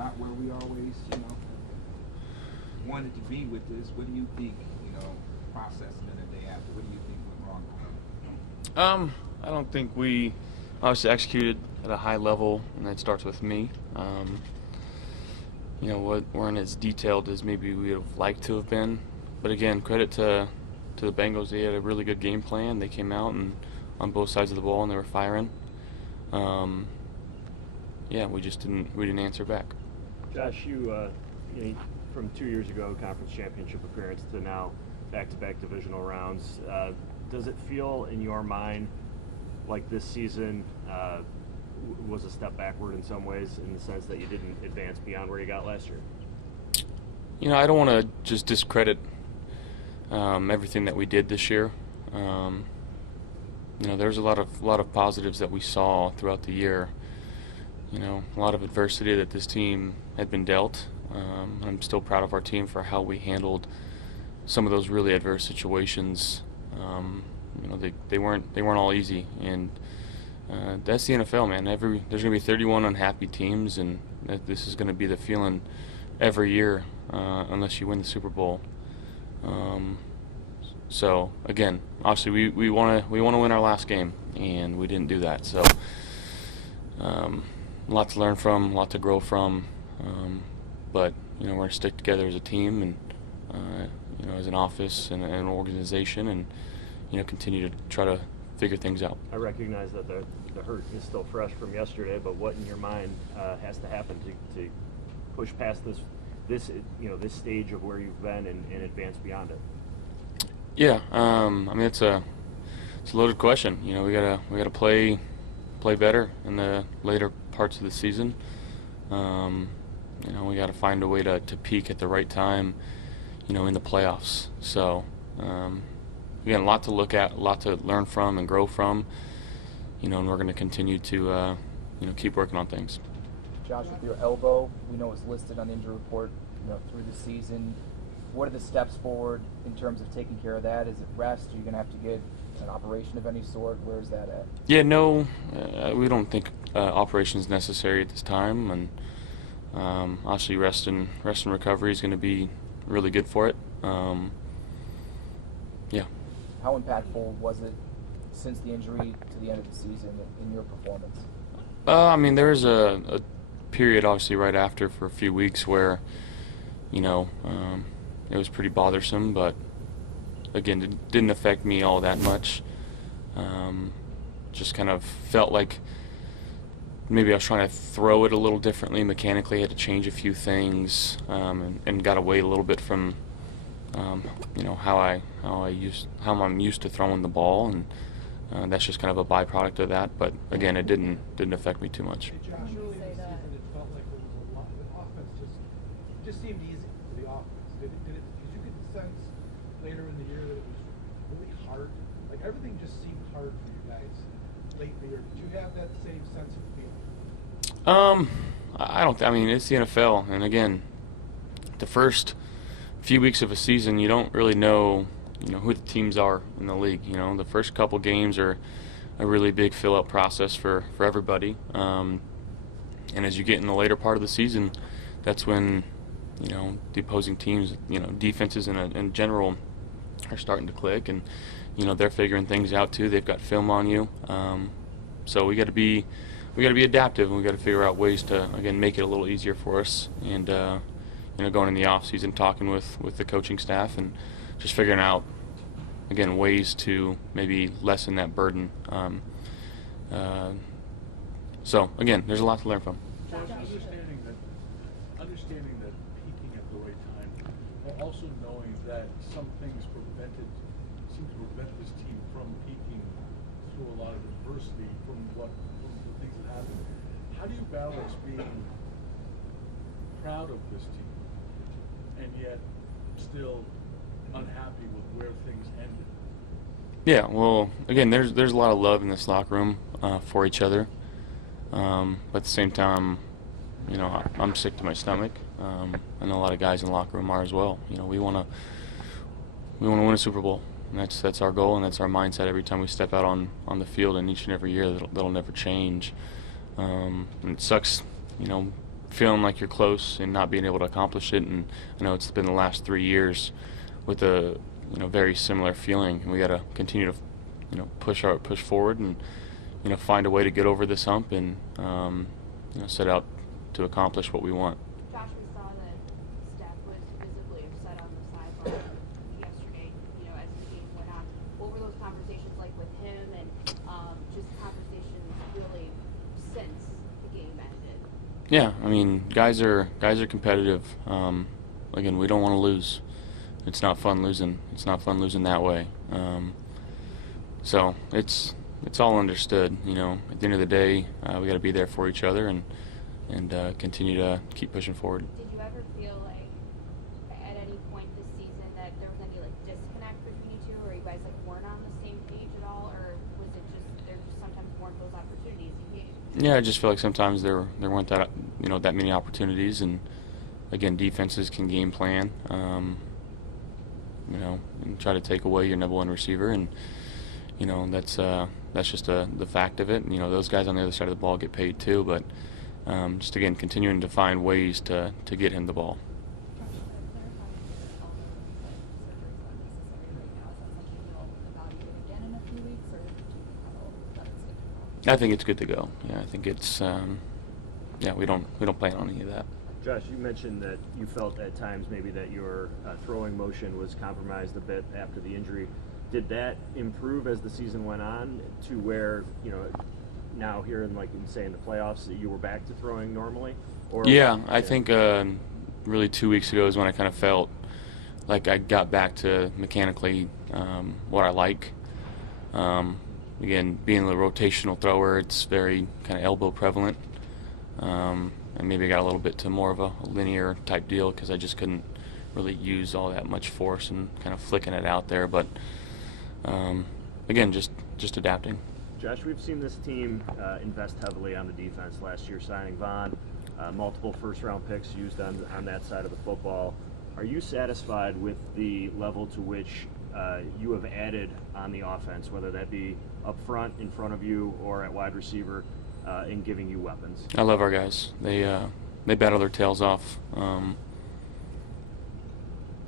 not where we always, wanted to be with this? What do you think, processing it a day after, what do you think went wrong? I don't think we obviously executed at a high level, and that starts with me. What weren't as detailed as maybe we would have liked to have been. But again, credit to the Bengals. They had a really good game plan. They came out and on both sides of the ball, and they were firing. We just didn't answer back. Josh, you from 2 years ago, conference championship appearance to now back-to-back divisional rounds. Does it feel in your mind like this season was a step backward in some ways, in the sense that you didn't advance beyond where you got last year? I don't want to just discredit everything that we did this year. There's a lot of positives that we saw throughout the year. A lot of adversity that this team had been dealt. I'm still proud of our team for how we handled some of those really adverse situations. They weren't all easy, and that's the NFL, man. There's going to be 31 unhappy teams, and this is going to be the feeling every year unless you win the Super Bowl. So again, obviously we want to win our last game, and we didn't do that. So a lot to learn from, a lot to grow from, but we're going to stick together as a team and as an office and an organization, and continue to try to figure things out. I recognize that the hurt is still fresh from yesterday, but what in your mind has to happen to push past this stage of where you've been and advance beyond it? Yeah, it's a loaded question. We gotta play better in the later parts of the season. We got to find a way to peak at the right time, in the playoffs. So, again, a lot to look at, a lot to learn from and grow from, and we're going to continue to, keep working on things. Josh, with your elbow, we know it's listed on the injury report, through the season. What are the steps forward in terms of taking care of that? Is it rest? Are you going to have to get an operation of any sort? Where is that at? Yeah, no, we don't think operation is necessary at this time, and obviously rest and recovery is going to be really good for it. Yeah. How impactful was it since the injury to the end of the season in your performance? There was a period obviously right after for a few weeks where, it was pretty bothersome, but again, it didn't affect me all that much. Just kind of felt like maybe I was trying to throw it a little differently mechanically. Had to change a few things, and got away a little bit from, how I'm used to throwing the ball, and that's just kind of a byproduct of that. But again, it didn't affect me too much. Josh, early in the season, it felt like there was a lot. The offense just seemed easy for the offense. Did you get the sense later in the year that it was really hard? Like everything just seemed hard for you guys late in the year. Did you have that same sense of feeling? I don't. It's the NFL, and again, the first few weeks of a season, you don't really know, who the teams are in the league. The first couple games are a really big fill-up process for everybody. And as you get in the later part of the season, that's when, the opposing teams, defenses in general are starting to click, and, they're figuring things out too. They've got film on you. So we got to be adaptive, and we got to figure out ways to, again, make it a little easier for us. And, going in the off season, talking with the coaching staff and just figuring out, again, ways to maybe lessen that burden. So again, there's a lot to learn from. Understanding that peaking at the right time, but also knowing that some things seem to prevent this team from peaking through a lot of adversity from the things that happened. How do you balance being proud of this team and yet still unhappy with where things ended? Yeah, well, again, there's a lot of love in this locker room for each other. But at the same time, I'm sick to my stomach. I know a lot of guys in the locker room are as well. We want to win a Super Bowl. And that's our goal, and that's our mindset every time we step out on the field, and each and every year that'll never change. And it sucks, feeling like you're close and not being able to accomplish it. And I know it's been the last 3 years with a very similar feeling. And we got to continue to push forward and find a way to get over this hump and set out to accomplish what we want. Josh, we saw that Steph was visibly upset on the sideline yesterday, as the game went on. What were those conversations like with him and just conversations really since the game ended? Yeah, I mean, guys are competitive. Again, we don't want to lose. It's not fun losing. It's not fun losing that way. So it's all understood. At the end of the day, we got to be there for each other and continue to keep pushing forward. Did you ever feel like at any point this season that there was any disconnect between you two, or you guys weren't on the same page at all, or was it just there just sometimes weren't those opportunities you gave? Yeah, I just feel like sometimes there weren't that many opportunities, and again, defenses can game plan, and try to take away your number one receiver, and that's just the fact of it. Those guys on the other side of the ball get paid too, but just again continuing to find ways to get him the ball. I think it's good to go. Yeah, I think it's we don't plan on any of that. Josh, you mentioned that you felt at times maybe that your throwing motion was compromised a bit after the injury. Did that improve as the season went on to where, now here in in the playoffs, that you were back to throwing normally? Or I think really 2 weeks ago is when I kind of felt like I got back to mechanically what I like. Again, being the rotational thrower, it's very kind of elbow prevalent. And maybe I got a little bit to more of a linear type deal because I just couldn't really use all that much force and kind of flicking it out there. But again, just adapting. Josh, we've seen this team invest heavily on the defense last year, signing Vaughn, multiple first-round picks used on that side of the football. Are you satisfied with the level to which you have added on the offense, whether that be up front, in front of you, or at wide receiver, in giving you weapons? I love our guys. They battle their tails off.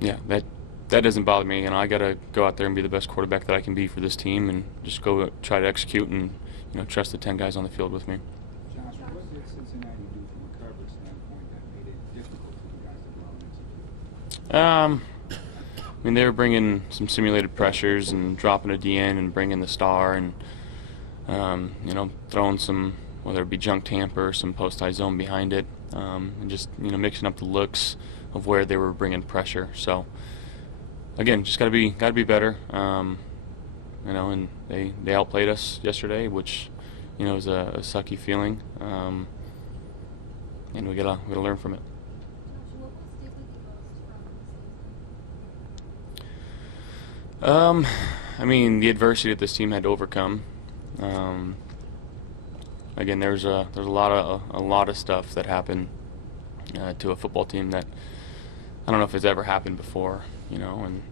That doesn't bother me. I got to go out there and be the best quarterback that I can be for this team, and just go try to execute and trust the 10 guys on the field with me. Josh, what did Cincinnati do from a coverage standpoint that made it difficult for you guys to go out and execute? They were bringing some simulated pressures and dropping a DN and bringing the star and throwing some, whether it be junk tamper or some post high zone behind it, and just mixing up the looks of where they were bringing pressure. So again, just gotta be better. And they outplayed us yesterday, which is a sucky feeling. And we gotta learn from it. The adversity that this team had to overcome. Again, there's a lot of stuff that happened to a football team that I don't know if it's ever happened before. And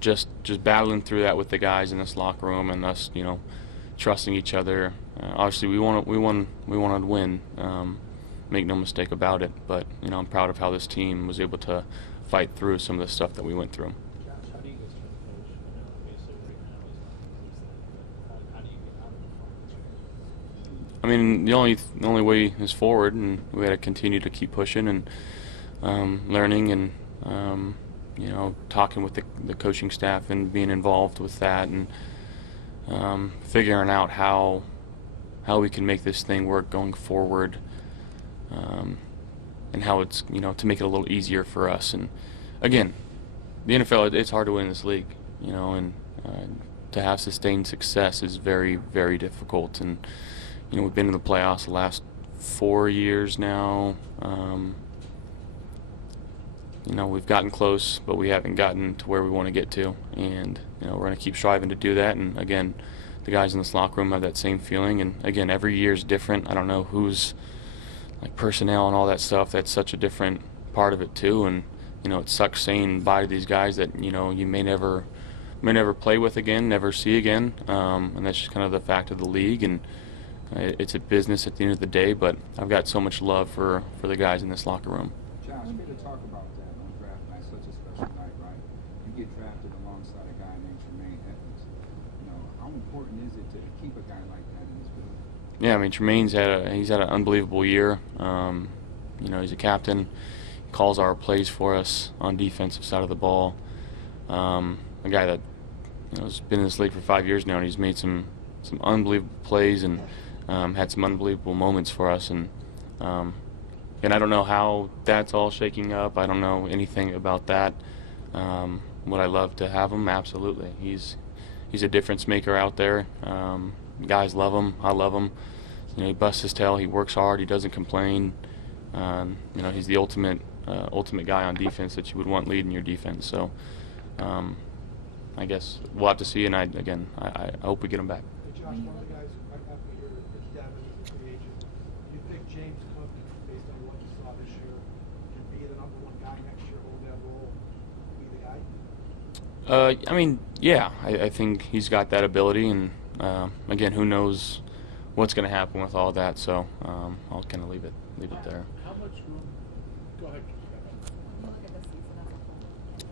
just battling through that with the guys in this locker room and us, trusting each other. Obviously, we wanted to win. Make no mistake about it. But I'm proud of how this team was able to fight through some of the stuff that we went through. How do you guys try to coach? Obviously right now is not the season, but how do you get out of the funk? The only way is forward, and we got to continue to keep pushing and learning and talking with the coaching staff and being involved with that and figuring out how we can make this thing work going forward, and how it's to make it a little easier for us. And again, the NFL, it's hard to win this league, and to have sustained success is very, very difficult. And we've been in the playoffs the last 4 years now. We've gotten close, but we haven't gotten to where we want to get to. And we're going to keep striving to do that. And again, the guys in this locker room have that same feeling. And again, every year is different. I don't know who's personnel and all that stuff. That's such a different part of it too. And it sucks saying bye to these guys that you may never play with again, never see again. And that's just kind of the fact of the league. And it's a business at the end of the day, but I've got so much love for the guys in this locker room. Josh, we had to talk about that on draft night, such a special night, right? You get drafted alongside a guy named Tremaine Edmonds. You know, how important is it to keep a guy like that in this building? Yeah, I mean, Tremaine's had an unbelievable year. You know, he's a captain, calls our plays for us on defensive side of the ball. A guy that, you know, has been in this league for 5 years now, and he's made some unbelievable plays and had some unbelievable moments for us. And I don't know how that's all shaking up. I don't know anything about that. Would I love to have him? Absolutely. He's a difference maker out there. Guys love him. I love him. You know, he busts his tail. He works hard. He doesn't complain. You know, he's the ultimate guy on defense that you would want leading your defense. So I guess we'll have to see. And I hope we get him back. Hey Josh, one of the guys right after your Devin is a free agent. You think James Cook, based on what you saw this year, can be the #1 guy next year, hold that role, be the guy? I mean, yeah, I think he's got that ability, and again, who knows what's going to happen with all that. So I'll kind of leave it there. How much room? Go ahead. When you look at the season as a whole, and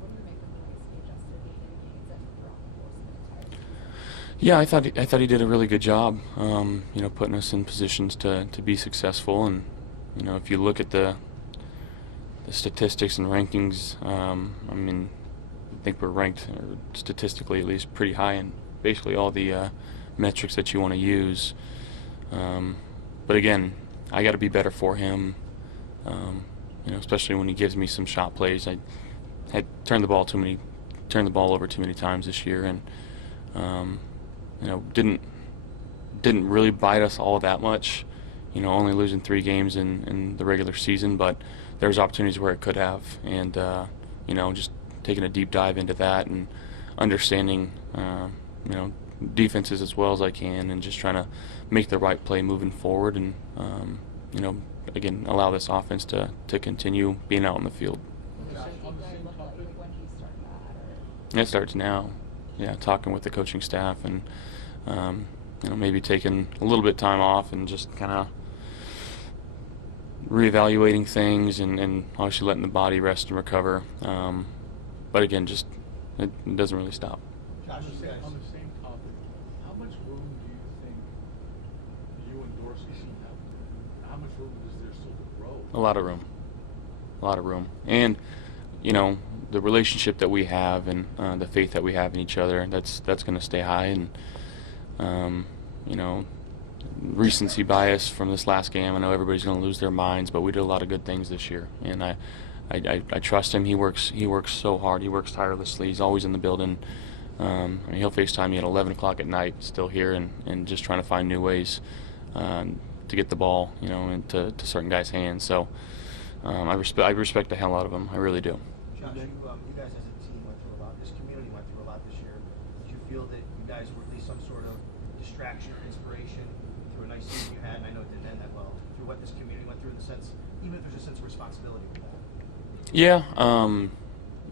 what do you make of the ways he adjusted the games and throughout the course of the entire season? Yeah, I thought he did a really good job. You know, putting us in positions to be successful, and you know, if you look at the statistics and rankings, I mean, I think we're ranked, or statistically at least, pretty high in basically all the metrics that you want to use. But again, I got to be better for him. You know, especially when he gives me some shot plays. I had turned the ball over too many times this year, and you know, didn't really bite us all that much. You know, only losing 3 games in the regular season, but there's opportunities where it could have, and you know, just taking a deep dive into that and understanding, you know, defenses as well as I can, and just trying to make the right play moving forward, and you know, again, allow this offense to continue being out in the field. It starts now. Yeah, talking with the coaching staff, and you know, maybe taking a little bit of time off and just kind of reevaluating things, and obviously letting the body rest and recover. But again, just it doesn't really stop. On the same topic, how much room do you think you and Dorsey have? How much room is there still to grow? A lot of room, and you know, the relationship that we have, and the faith that we have in each other, that's going to stay high. And you know, recency bias from this last game. I know everybody's going to lose their minds, but we did a lot of good things this year, and I trust him. He works so hard. He works tirelessly. He's always in the building. I mean, he'll FaceTime me at 11 o'clock at night, still here, and just trying to find new ways to get the ball, you know, into certain guys' hands. So I respect the hell out of him. I really do. Josh, you guys as a team went through a lot. This community went through a lot this year. Did you feel that you guys were at least some sort of distraction or inspiration through a nice season you had? And I know it didn't end that well. Through what this community went through, in the sense, even if there's a sense of responsibility with that. Yeah.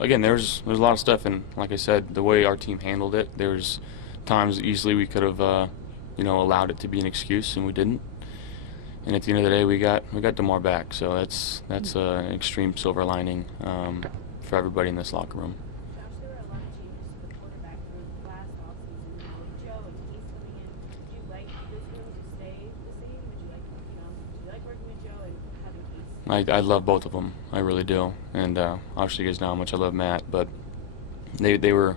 Again, there's a lot of stuff, and like I said, the way our team handled it, there's times easily we could have you know, allowed it to be an excuse, and we didn't. And at the end of the day, we got DeMar back, so that's an extreme silver lining for everybody in this locker room. Josh, there were a lot of changes to the quarterback room last offseason. With Joe and Case coming in, would you like this room to stay the same? Would you like, you know, do you like working with Joe and having Case? I love both of them. I really do. And obviously, you guys know how much I love Matt, but they were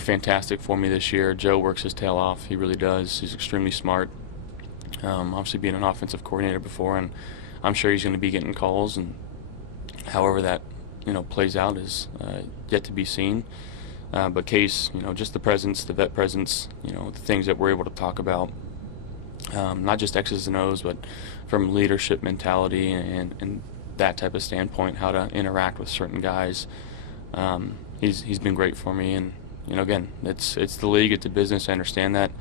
fantastic for me this year. Joe works his tail off. He really does. He's extremely smart. Obviously, being an offensive coordinator before, and I'm sure he's going to be getting calls. And however that, you know, plays out is yet to be seen. But Case, you know, just the presence, the vet presence, you know, the things that we're able to talk about, not just X's and O's, but from leadership mentality and that type of standpoint, how to interact with certain guys. He's been great for me, and you know, again, it's the league, it's a business. I understand that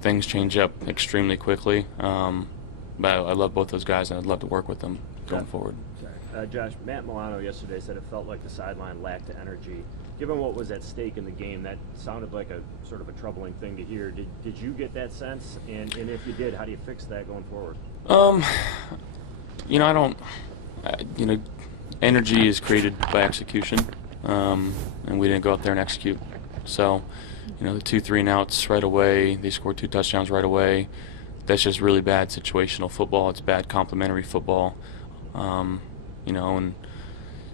things change up extremely quickly, but I love both those guys, and I'd love to work with them going forward. Jack. Josh, Matt Milano yesterday said it felt like the sideline lacked energy. Given what was at stake in the game, that sounded like a sort of a troubling thing to hear. Did you get that sense? And if you did, how do you fix that going forward? I don't. Energy is created by execution, and we didn't go out there and execute. So, the 2 3-and-outs right away. They scored 2 touchdowns right away. That's just really bad situational football. It's bad complementary football. And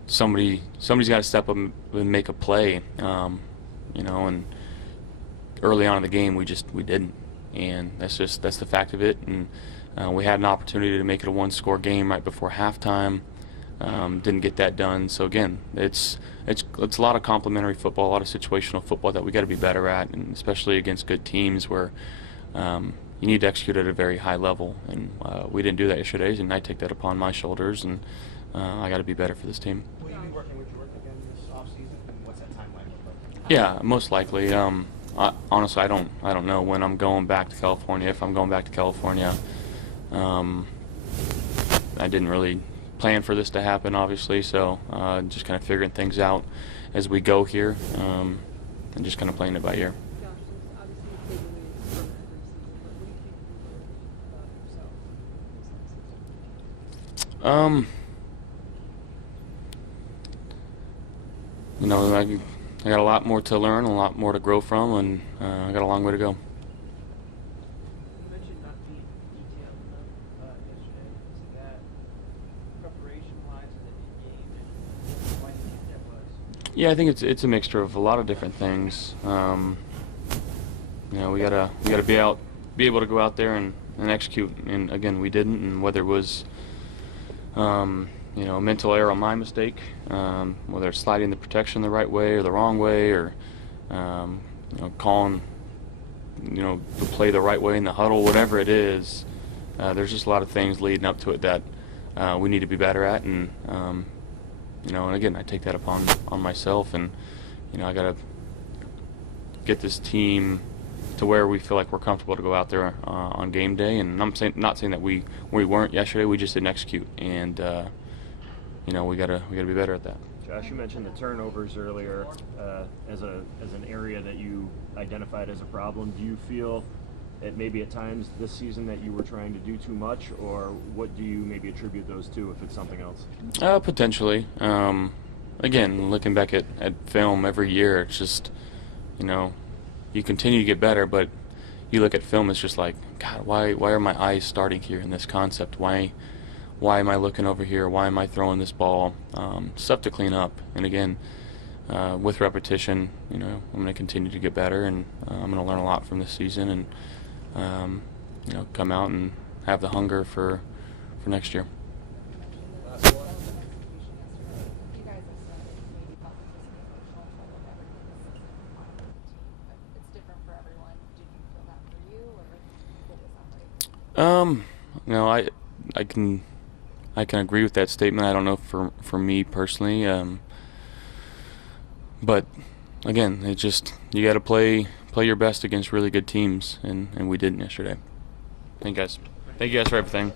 somebody's got to step up and make a play. And early on in the game we didn't, and that's the fact of it. And we had an opportunity to make it a 1-score game right before halftime. Didn't get that done. So again, it's a lot of complementary football, a lot of situational football that we got to be better at, and especially against good teams where you need to execute at a very high level. And we didn't do that yesterday, and I take that upon my shoulders, and I got to be better for this team. Will you be working with Jordan again this offseason, and what's that timeline look like? Yeah, most likely. Honestly, I don't know when I'm going back to California. If I'm going back to California, I didn't really plan for this to happen, obviously. So just kind of figuring things out as we go here, and just kind of playing it by ear. Josh, there's obviously a big win from every season, but what do you think you learned about yourself? I got a lot more to learn, a lot more to grow from, and I got a long way to go. You mentioned not being detailed enough yesterday. Is that preparation-wise, is it in-game, and why do you think that was? Yeah, I think it's a mixture of a lot of different things. We gotta be able to go out there and execute. And again, we didn't. And whether it was a mental error on my mistake, whether it's sliding the protection the right way or the wrong way, or calling the play the right way in the huddle, whatever it is, there's just a lot of things leading up to it that we need to be better at. And and again, I take that upon myself, and I got to get this team to where we feel like we're comfortable to go out there on game day. And I'm not saying that we weren't yesterday. We just didn't execute, and we gotta be better at that. Josh, you mentioned the turnovers earlier as an area that you identified as a problem. Do you feel that maybe at times this season that you were trying to do too much, or what do you maybe attribute those to, if it's something else? Potentially. Again, looking back at film every year, it's just, you continue to get better, but you look at film, it's just like, God, why are my eyes starting here in this concept? Why am I looking over here? Why am I throwing this ball? Stuff to clean up. And again, with repetition, I'm going to continue to get better, and I'm going to learn a lot from this season, and come out and have the hunger for next year. You guys have said maybe thought this was an emotional trouble for everyone this season on the team, but it's different for everyone. Did you feel that for you, or what was that like? I can agree with that statement. I don't know for me personally, but again, it just, you got to play your best against really good teams, and we didn't yesterday. Thank you guys for everything.